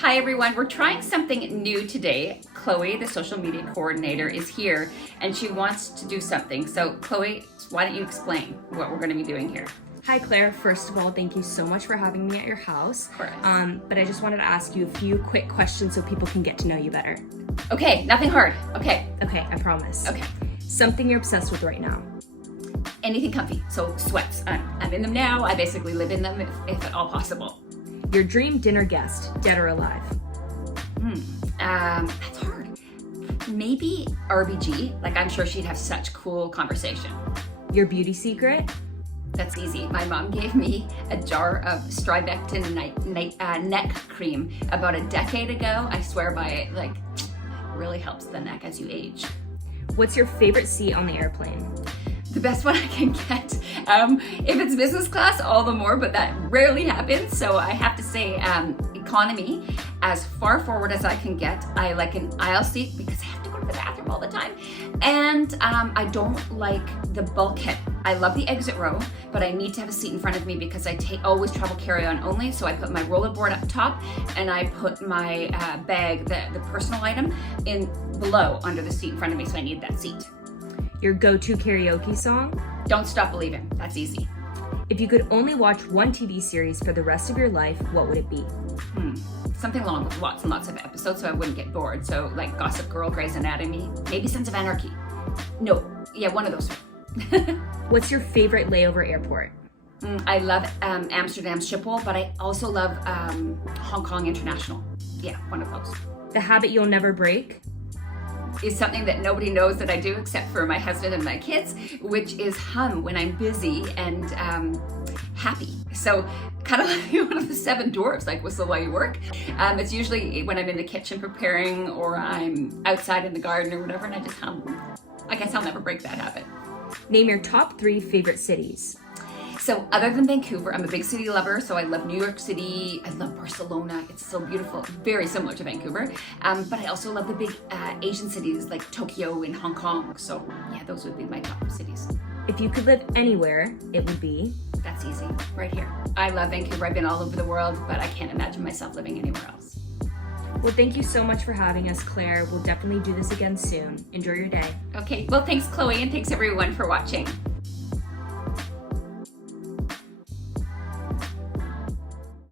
Hi everyone, we're trying something new today. Chloe, the social media coordinator, is here and she wants to do something. So Chloe, why don't you explain what we're going to be doing here? Hi Claire, first of all, thank you so much for having me at your house. Of course. But I just wanted to ask you a few quick questions so people can get to know you better. Okay, nothing hard. Okay. Okay, I promise. Okay. Something you're obsessed with right now. Anything comfy, so sweats. I'm in them now. I basically live in them if at all possible. Your dream dinner guest, dead or alive. That's hard. Maybe RBG. Like, I'm sure she'd have such cool conversation. Your beauty secret. That's easy. My mom gave me a jar of Strivectin neck cream about a decade ago. I swear by it. Like, it really helps the neck as you age. What's your favorite seat on the airplane? The best one I can get. If it's business class, all the more, but that rarely happens. So I have to say economy, as far forward as I can get. I like an aisle seat because I have to go to the bathroom all the time. And I don't like the bulkhead. I love the exit row, but I need to have a seat in front of me because I always travel carry-on only. So I put my rollerboard up top and I put my bag, the personal item, in below under the seat in front of me. So I need that seat. Your go-to karaoke song? Don't Stop Believing. That's easy. If you could only watch one TV series for the rest of your life, what would it be? Something long with lots and lots of episodes so I wouldn't get bored. So like Gossip Girl, Grey's Anatomy, maybe Sons of Anarchy. No, yeah, one of those. What's your favorite layover airport? I love Amsterdam Schiphol, but I also love Hong Kong International. Yeah, one of those. The habit you'll never break? Is something that nobody knows that I do except for my husband and my kids, which is hum when I'm busy and happy. So kind of like one of the seven dwarfs, like whistle while you work. It's usually when I'm in the kitchen preparing or I'm outside in the garden or whatever, and I just hum. I guess I'll never break that habit. Name your top 3 favorite cities. So other than Vancouver, I'm a big city lover. So I love New York City. I love Barcelona. It's so beautiful, very similar to Vancouver. But I also love the big Asian cities like Tokyo and Hong Kong. So yeah, those would be my top cities. If you could live anywhere, it would be? That's easy, right here. I love Vancouver. I've been all over the world, but I can't imagine myself living anywhere else. Well, thank you so much for having us, Claire. We'll definitely do this again soon. Enjoy your day. Okay, well, thanks, Chloe, and thanks everyone for watching.